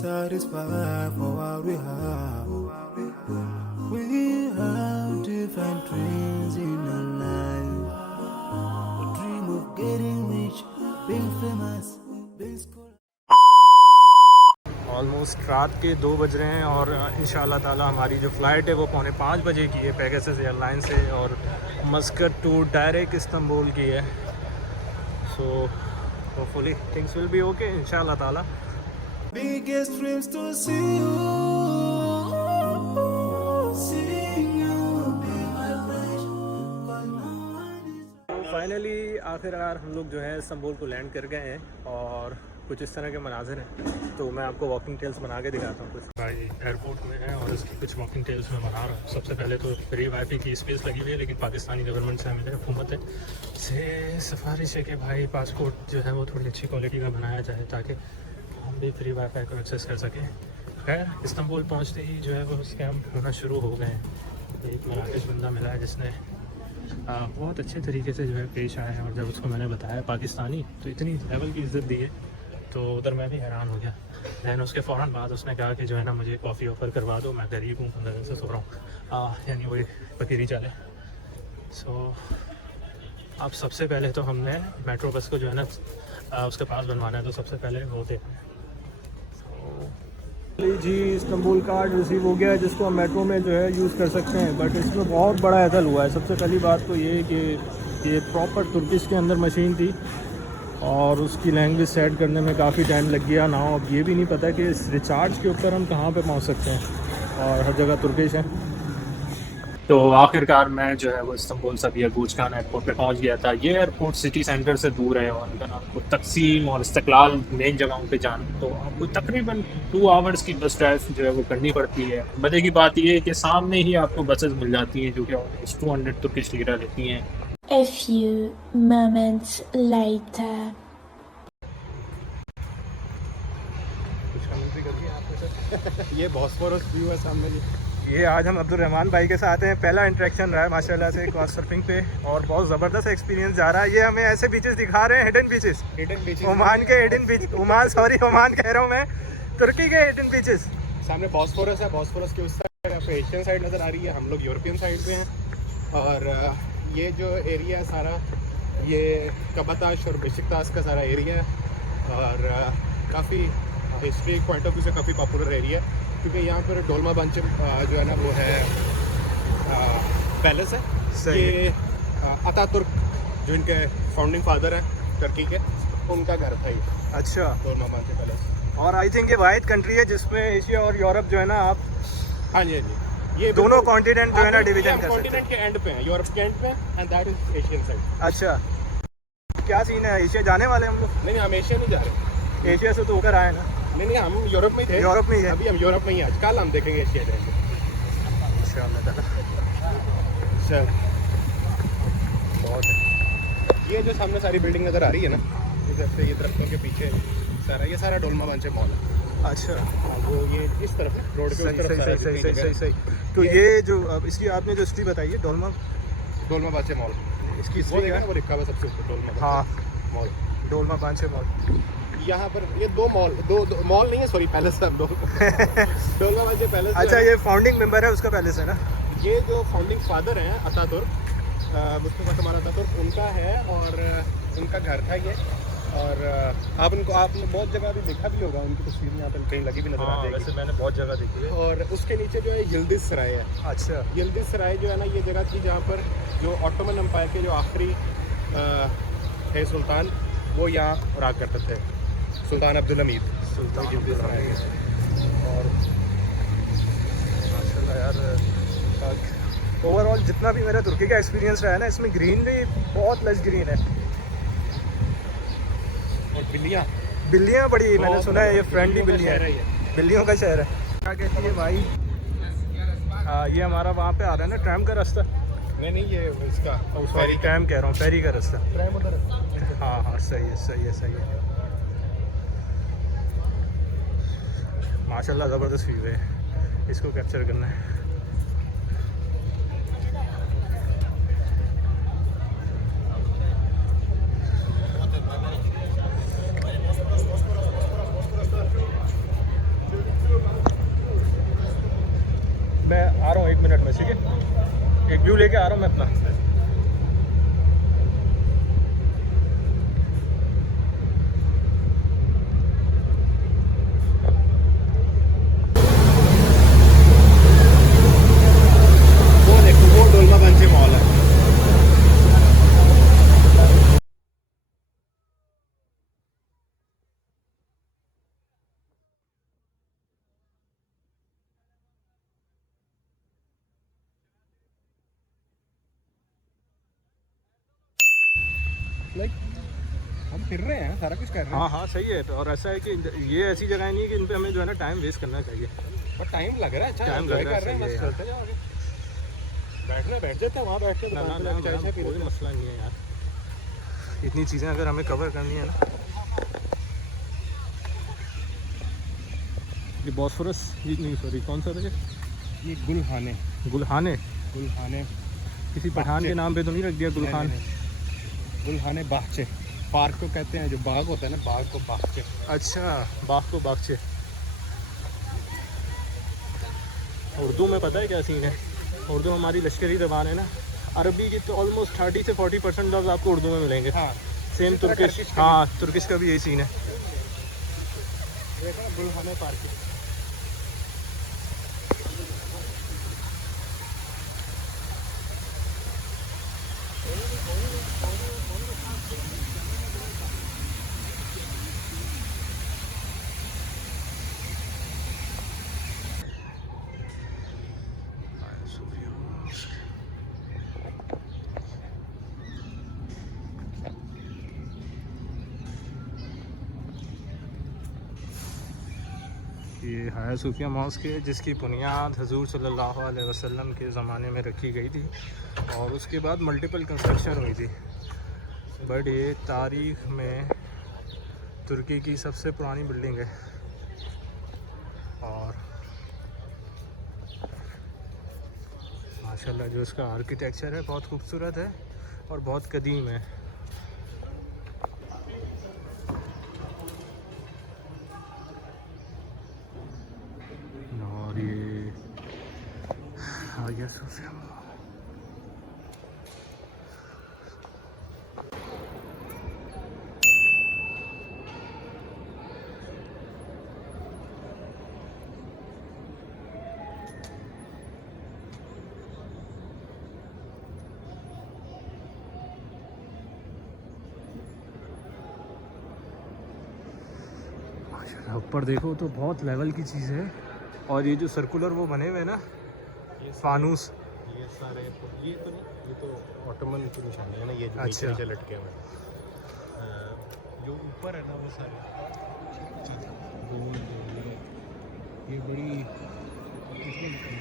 satisfied for what we have. We have different dreams in our life. We dream of getting rich, being famous, being scholar. Almost रात के 2 बज रहे हैं और इंशाल्लाह ताला हमारी जो फ़्लाइट है वो 4:45 बजे की है पेगासस एयरलाइन से और मस्कट टू डायरेक्ट इस्तांबुल की है। So hopefully things will be okay इंशाल्लाह ताला। Biggest dreams to see you, seeing you be my wish, but no one is. Finally आखिरकार हम लोग जो है इस्तांबुल को लैंड कर गए हैं और कुछ इस तरह के मनाजिर हैं, तो मैं आपको वॉकिंग टेल्स बना के दिखाता हूँ। कुछ भाई एयरपोर्ट में है और इसकी कुछ वॉकिंग टेल्स मैं बना रहा हूँ। सबसे पहले तो फ्री वाईफाई की स्पेस लगी हुई है, लेकिन पाकिस्तानी गवर्नमेंट से हमें हुकूमत से सिफारिश है कि भाई पासपोर्ट जो है वो थोड़ी अच्छी क्वालिटी का बनाया जाए ताकि हम भी फ्री वाईफाई को एक्सेस कर सकें। खैर इस्तांबुल पहुँचते ही जो है वो स्कैम होना शुरू हो गए हैं। एक मराकश बंदा मिला है जिसने बहुत अच्छे तरीके से जो है पेश आया है और जब उसको मैंने बताया पाकिस्तानी तो इतनी लेवल की इज़्ज़त दी है, तो उधर मैं भी हैरान हो गया। दैन उसके फ़ौरन बाद उसने कहा कि जो है ना मुझे कॉफ़ी ऑफ़र करवा दो, मैं गरीब हूँ, 15 दिन से सो रहा हूँ, यानी वही पकीरी चाले। सो अब सबसे पहले तो हमने मेट्रो बस को जो है ना उसके पास बनवाना है, तो सबसे पहले वो थे जी इस्तांबुल कार्ड रिसीव हो गया है जिसको हम मेट्रो में जो है यूज़ कर सकते हैं। बट इसमें बहुत बड़ा एतल हुआ है। सबसे पहली बात तो ये कि ये प्रॉपर तुर्किश के अंदर मशीन थी और उसकी लैंग्वेज सेट करने में काफ़ी टाइम लग गया ना। अब ये भी नहीं पता कि इस रिचार्ज के ऊपर हम कहाँ पे पहुँच सकते हैं और हर जगह तुर्किश है। तो आखिरकार मैं जो है वो इस्तांबुल सबिया गूचकान एयरपोर्ट पे पहुंच गया था। ये एयरपोर्ट सिटी सेंटर से दूर है और अगर आपको तकसीम और इस्तकलाल मेन जगहों पे जाना तो आपको तकरीबन 2 आवर्स की बस ड्राइव जो है वो करनी पड़ती है। मज़े की बात ये है कि सामने ही आपको बसेस मिल जाती हैं जो कि 200 तुर्किश लीरा लेती हैं। A few moments later. कुछ कमेंट्री कर दिया आपने सर? ये बॉस्फोरस व्यू है सामने। ये आज हम अब्दुल रहमान भाई के साथ हैं। पहला इंटरेक्शन रहा है माशाल्लाह से काउच सर्फिंग पे और बहुत ज़बरदस्त एक्सपीरियंस जा रहा है। ये हमें ऐसे बीचेस दिखा रहे हैं, हिडन बीचेस, ओमान के हिडन बीच, ओमान कह रहा हूँ मैं, तुर्की के हिडन बीचेस। सामने बॉस्फोरस है, बॉस्फोरस के उस साइड आपको एशियन साइड नज़र आ रही है, हम लोग यूरोपियन साइड पे हैं। और ये जो एरिया है सारा ये कबाताश और बेशिकताश का सारा एरिया है और काफ़ी हिस्ट्री पॉइंट ऑफ व्यू से काफ़ी पॉपुलर एरिया है क्योंकि यहाँ पर डोलमा बंच जो है ना वो है पैलेस है। ये अतातुर्क जो इनके फाउंडिंग फादर हैं टर्की के, उनका घर था ये। अच्छा, डोलमा बंच पैलेस। और आई थिंक ये वाहिद कंट्री है जिसमें एशिया और यूरोप जो है ना आप हाँ जी, हाँ जी, ये दोनों कॉन्टिनेंट जो है ना डिवीजन कर सकते हैं। कॉन्टिनेंट के एंड पे हैं, यूरोप के एंड पे and that is Asian side. अच्छा, क्या सीन है? एशिया जाने वाले हम लोग? नहीं, हम एशिया नहीं जा रहे। एशिया से तो होकर आए ना? नहीं, हम यूरोप में थे। यूरोप में ही है अभी हम यूरोप में ही आज, कल हम देखेंगे एशिया जाएंगे इंशाल्लाह। बहुत है। ये जो सामने सारी बिल्डिंग नज़र आ रही है ना, इधर से ये दरख्तों के पीछे ये सारा डोलमा बंच मॉल है। अच्छा, वो ये इस तरफ है, रोड के उस तरफ सारा सही। तो ये जो अब इसकी आपने जो हिस्ट्री बताई है डोलमा बांचे मॉल, इसकी वो हिस्ट्री देखा है ना, वो लिखा हुआ सबसे ऊपर डोलमा हाँ, मॉल, डोलमा बांचे मॉल। यहाँ पर ये दो मॉल नहीं है, सॉरी पैलेस है डोलमा बांचे पैलेस। अच्छा, ये फाउंडिंग मेंबर है उसका पैलेस है ना? ये जो फाउंडिंग फादर हैं अतातुर्क, मुस्तफा कमाल अतातुर्क, उनका है और उनका घर था ये। और आपने बहुत जगह भी देखा भी होगा, उनकी तस्वीर यहाँ पर कहीं लगी भी नजर आ जाएगी। वैसे मैंने बहुत जगह देखी है। और उसके नीचे जो है यिल्दिज सराय है। अच्छा, यिल्दिज सराय जो है ना, ये जगह थी जहाँ पर जो ऑटोमन एम्पायर के जो आखिरी थे सुल्तान, वो यहाँ रहा करते थे, सुल्तान अब्दुल हमीद। और माशाल्लाह यार, ओवरऑल जितना भी मेरा तुर्की का एक्सपीरियंस रहा है ना, इसमें ग्रीनरी बहुत लश ग्रीन है और बिल्लियाँ बड़ी, मैंने सुना है ये फ्रेंडली बिल्लियाँ है, बिल्लियों का शहर है। क्या कहती है भाई? ये हमारा वहाँ पे आ रहा है ना ट्रैम का रास्ता? नहीं, ये इसका सॉरी, ट्रैम कह रहा हूँ, फेरी का रास्ता। ट्रैम उधर है। हाँ, सही है। माशाल्लाह ज़बरदस्त व्यू है, इसको कैप्चर करना है। मैं आ रहा हूँ 1 मिनट में, ठीक है? एक व्यू लेके आ रहा हूँ मैं अपना। वो देखो, वो डोलमागंज मॉल है। लाइक हम फिर रहे हैं, सारा कुछ कर रहे हैं। हाँ हाँ सही है। तो और ऐसा है कि ये ऐसी जगह नहीं है कि इन पे हमें जो है ना टाइम वेस्ट करना चाहिए। और टाइम लग रहा है, अच्छा टाइम enjoy लग रहा है, कर रहे हैं, सही बस है चलते जाओ आगे। बैठना बैठ जाते हैं, वहाँ बैठ के ना ना दुकान ना, पे चाय चाय पी कोई लेते हैं। मसला नहीं है यार, इतनी चीज़ें अगर हमें कवर करनी है ना। ये बॉस्फोरस, ये नहीं सॉरी कौन सा था ये गुलहाने, गुलहाने? गुलहाने किसी पठान के नाम पे तो नहीं रख दिया गुलखान? गुलहाने बागचे पार्क को कहते हैं, जो बाग होता है ना, बाग को बागचे। अच्छा, बाग को बागचे। उर्दू में पता है क्या सीन है? उर्दू हमारी लश्करी ज़बान है ना। अरबी की तो ऑलमोस्ट 30 से 40% लफ्ज़ आपको उर्दू में मिलेंगे। हाँ, सेम इस तरह तुर्किश, टर्किश का हाँ तुर्किश का भी यही सीन है। देखो ना, गुलहाने पार्क। ये हाया सूफिया मॉस्क है, जिसकी बुनियाद हजूर सल्लल्लाहु अलैहि वसल्लम के ज़माने में रखी गई थी और उसके बाद मल्टीपल कंस्ट्रक्शन हुई थी। बट ये तारीख़ में तुर्की की सबसे पुरानी बिल्डिंग है और माशाल्लाह जो इसका आर्किटेक्चर है बहुत खूबसूरत है और बहुत कदीम है। और ये हाया सूफिया मॉल। ऊपर देखो तो बहुत लेवल की चीज़ है। और ये जो सर्कुलर वो बने हुए हैं ना, ये फानूस, ये सारे, ये तो नहीं, ये तो ऑटोमन की निशानी है ना, ये जो अच्छा। नीचे लटके हुए हैं। जो ऊपर है ना वो सारे ये बड़ी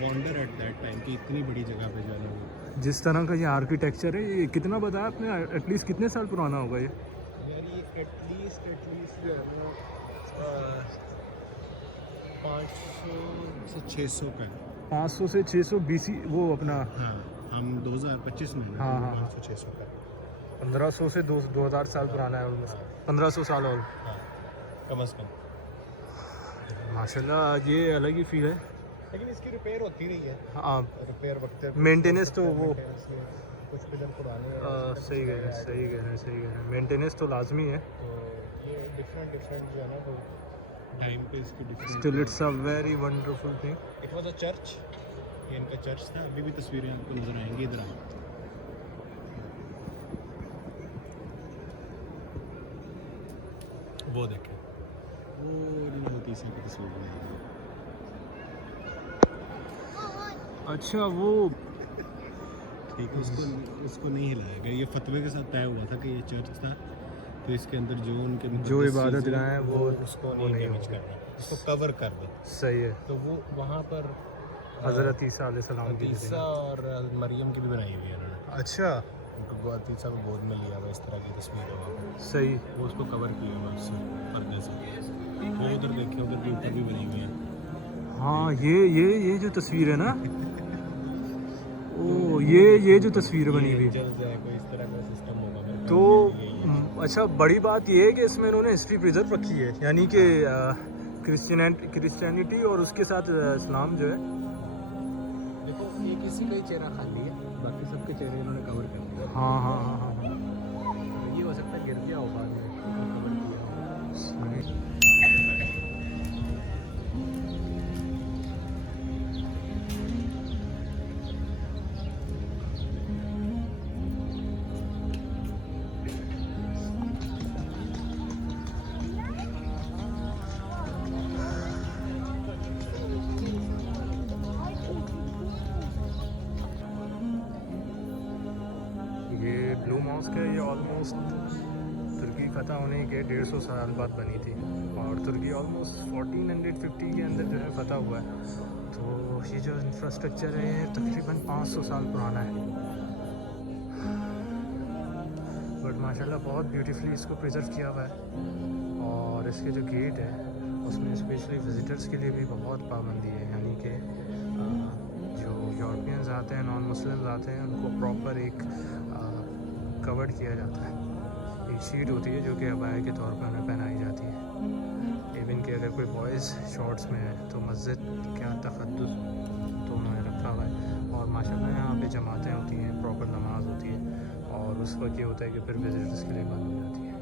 वॉन्डर एट दैट टाइम की, इतनी बड़ी जगह पे जो है ना वो। जिस तरह का ये आर्किटेक्चर है, ये कितना बताया आपने? एटलीस्ट कितने साल पुराना होगा ये? यार ये एटलीस्ट जो है ना 500 से 600 का है। 500 से 600 BC वो अपना। हाँ, हम 2025 में हाँ, हाँ। 500-600 का है। 1500 से 2000 साल पुराना है ऑलमोस्ट, 1500 साल और। हाँ, कम अज़ कम। माशाल्लाह ये अलग ही फील है। लेकिन इसकी रिपेयर होती रही है। हाँ, रिपेयर वक्त मेंटेनेंस तो वो कुछ पिलर पुराने हैं, सही कह रहे हैं, सही कह रहे हैं, सही कह रहे हैं। मेंटेनेंस तो लाजमी है। तो ये डिफरेंट जो है ना वो टाइम पे इसकी different. Still it's a very wonderful thing. It was a church, ये इनका चर्च था। अभी भी तस्वीरें आपको नजर आएंगी इधर आओ। वो देखें, वो नीलमती सी की तस्वीर बनाई है। अच्छा वो ठीक है, उसको नहीं हिलाया गया। ये फतवे के साथ तय हुआ था कि ये चर्च था, तो इसके अंदर जो उनके जो इबादत गाह हैं वो उसको वो नहीं डैमेज होगा। करना, उसको कवर कर दो। सही है। तो वो वहाँ पर हज़रत ईसा अलैहिस्सलाम की भी ईसा और मरियम की भी बनाई हुई है उन्होंने। अच्छा, उनको ईसा को गोद में लिया हुआ, इस तरह की तस्वीर है। सही। वो उसको कवर किया हुआ उससे, पर्दे से। वो उधर देखे, उधर भी ऊपर भी बनी हुई है। हाँ, ये जो तस्वीर है ना, ओ ये जो तस्वीर बनी हुई है, जल जाए कोई इस तरह का सिस्टम होगा मेरे तो ख्याल में यही है। अच्छा बड़ी बात ये है कि इसमें इन्होंने हिस्ट्री प्रिजर्व रखी है, यानी कि क्रिश्चियनिटी और उसके साथ इस्लाम जो है किसी का ही चेहरा खाली है, बाकी सबके चेहरे इन्होंने कवर कर दिया। हाँ हाँ हाँ हाँ हाँ। ये हो सकता है गिर गया हो बाद में, कवर किया हो। ये ब्लू मॉस्क है, ये ऑलमोस्ट तुर्की फ़तह होने के 150 साल बाद बनी थी और तुर्की ऑलमोस्ट 1450 के अंदर जो है फ़तह हुआ है। तो ये जो इंफ्रास्ट्रक्चर है ये तकरीबन 500 साल पुराना है, बट माशाल्लाह बहुत ब्यूटीफुली इसको प्रिजर्व किया हुआ है। और इसके जो गेट है उसमें स्पेशली विज़िटर्स के लिए भी बहुत पाबंदी है, यानी कि जो यूरोपियंस आते हैं, नॉन मुस्लिम्स आते हैं, उनको प्रॉपर एक कवर्ड किया जाता है। एक शीट होती है जो कि अबाया के तौर पर उन्हें पहनाई जाती है। इवन कि अगर कोई बॉयज़ शॉर्ट्स में है तो मस्जिद क्या तक़द्दुस तो उन्होंने रखा हुआ है। और माशाल्लाह यहाँ पे जमातें होती हैं, प्रॉपर नमाज होती है और उस वक्त ये होता है कि फिर विज़िटर्स के लिए बंद हो जाती है।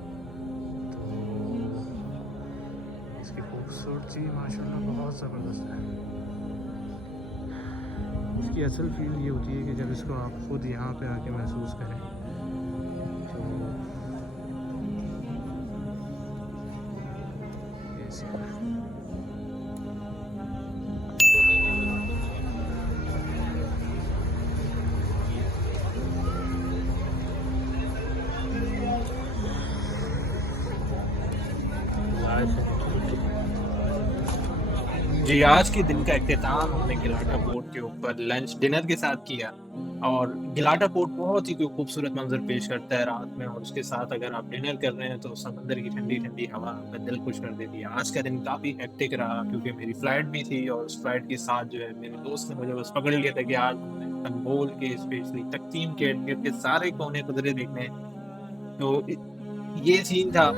तो इसकी खूबसूरती माशाल्लाह बहुत ज़बरदस्त है। इसकी असल फील ये होती है कि जब इसको आप ख़ुद यहाँ पे आके महसूस करें तो ऐसे जी, आज के दिन का इख्तिताम हमने गिलाटा पोर्ट के ऊपर लंच डिनर के साथ किया। और गिलाटा पोर्ट बहुत ही कोई खूबसूरत मंजर पेश करता है रात में, और उसके साथ अगर आप डिनर कर रहे हैं तो समंदर की ठंडी ठंडी हवा आपका दिल खुश कर देती है। आज का दिन काफ़ी हेक्टिक रहा क्योंकि मेरी फ़्लाइट भी थी और उस फ्लाइट के साथ जो है मेरे दोस्त ने मुझे बस पकड़ लिया था कि आज इस्तांबुल के स्पेशली तक्सीम के सारे कोने कुदरे देखने हैं। तो ये सीन था।